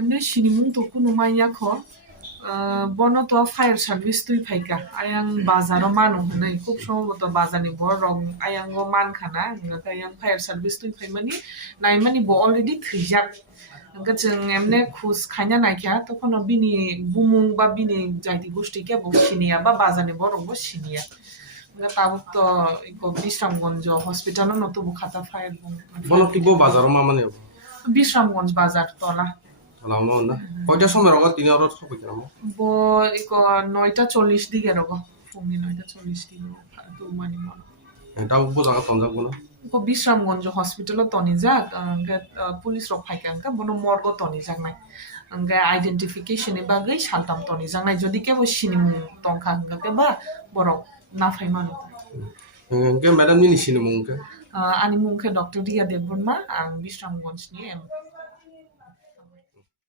এমনি সিনিমুং তো কোনো মাইয়া খ বনো তো ফায়ার সার্ভিস তুই ফাইকা আয়াং বাজারও মানো হনাই খুব সম্ভবত বাজানি বড় রং আয়াং ও মানখানা আয়াং ফায়ার সার্ভিস তুই ফাইমানি নাইমানি ব অলরেডি থৈজাক जों एमने खुस खायना नायखा तखन बिनि बुमुं बा बिनि जायति गोष्ठी के सिनिया बा बाजानि बरंबो सिनिया ताबुक तो इको बिश्रामगंज हॉस्पिटल न तो बुखाता फायर বলো কি বো বাজার মা মানে बिश्रामगंज बाजार तला সালামো না কয়টা সময় রগা তিন অর সব কিরাম বো ইকো 9:40 দিকে রগো ফুমি 9:40 দিকে তো মানি মন এটা উপো জায়গা তঞ্জাবো না ko Bishramganj hospital tonijak police rok phaikang ka bono morgo tonijak nai angga identification e bagai saltam tonijak nai jodi ke bo sinimu tongkha angga ke ba borok na phaimano ke madam ni sinimung ke ani mungke dr dia debonma ang Bishramganj ni